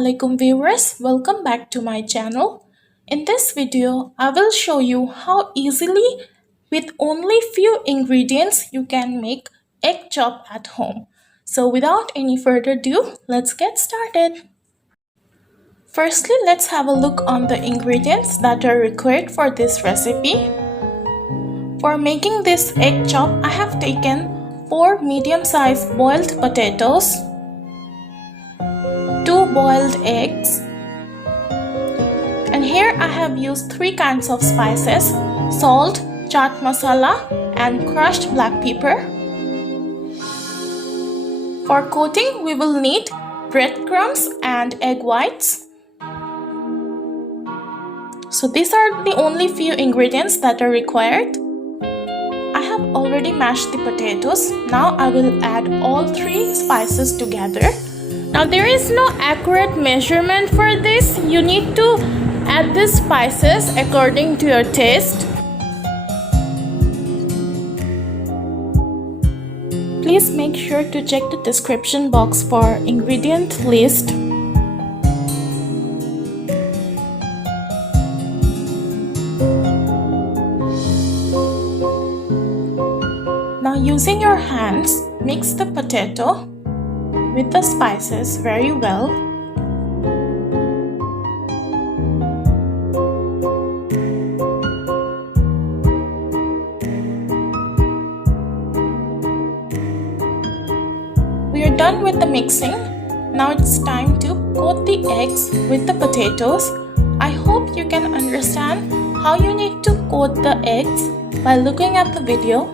Assalamualaikum viewers, welcome back to my channel. In this video, I will show you how easily with only few ingredients you can make egg chop at home. So without any further ado, let's get started. Firstly, let's have a look on the ingredients that are required for this recipe. For making this egg chop, I have taken 4 medium-sized boiled potatoes, 2 boiled eggs, and here I have used 3 kinds of spices: salt, chat masala, and crushed black pepper. For coating, we will need breadcrumbs and egg whites. So these are the only few ingredients that are required. I have already mashed the potatoes. Now I will add all 3 spices together. Now there is no accurate measurement for this. You need to add the spices according to your taste. Please make sure to check the description box for ingredient list. Now using your hands, mix the potato with the spices very well. We are done with the mixing. Now it's time to coat the eggs with the potatoes. I hope you can understand how you need to coat the eggs by looking at the video.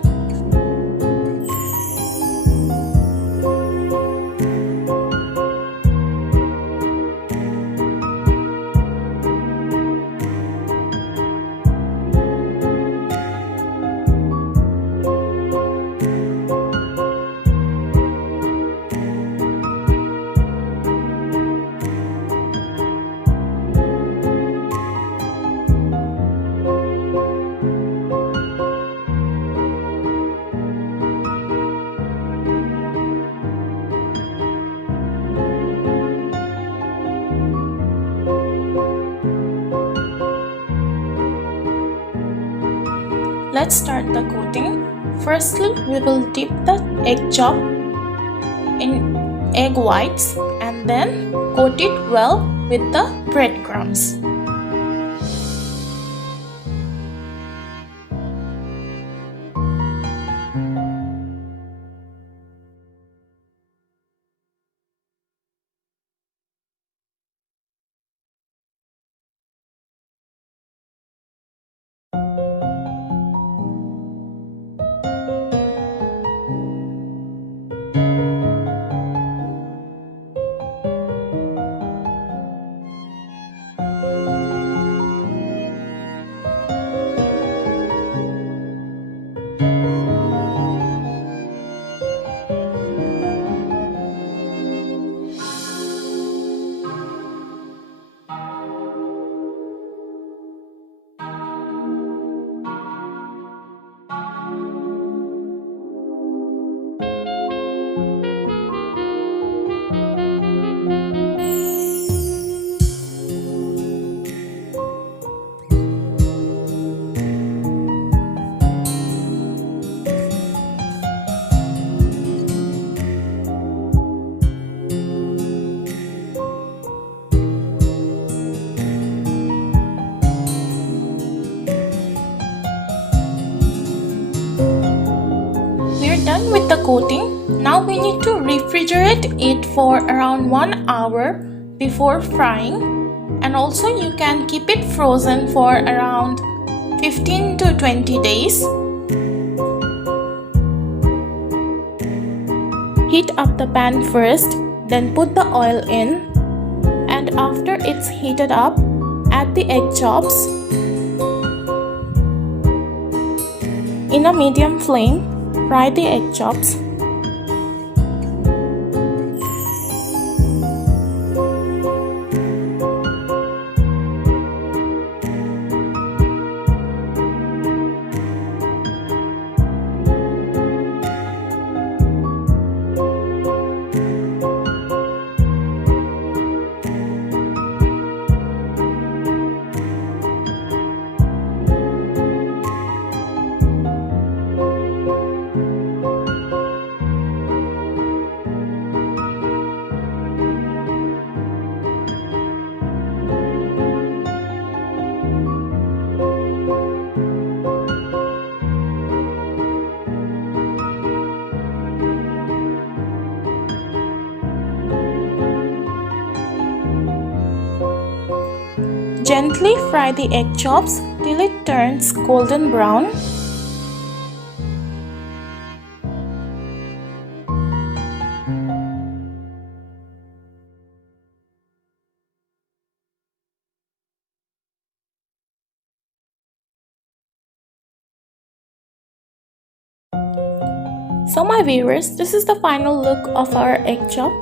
Let's start the coating. Firstly, we will dip the egg chop in egg whites and then coat it well with the breadcrumbs. Done with the coating. Now we need to refrigerate it for around 1 hour before frying, and also you can keep it frozen for around 15 to 20 days. Heat up the pan first, then put the oil in, and after it's heated up, add the egg chops. In a medium flame, fry the egg chops. Gently fry the egg chops till it turns golden brown. So my viewers, this is the final look of our egg chop.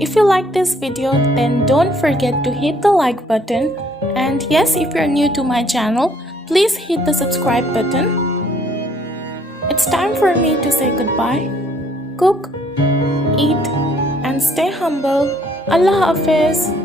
If you like this video, then don't forget to hit the like button. And yes, if you're new to my channel, please hit the subscribe button. It's time for me to say goodbye. Cook, eat, and stay humble. Allah Hafiz.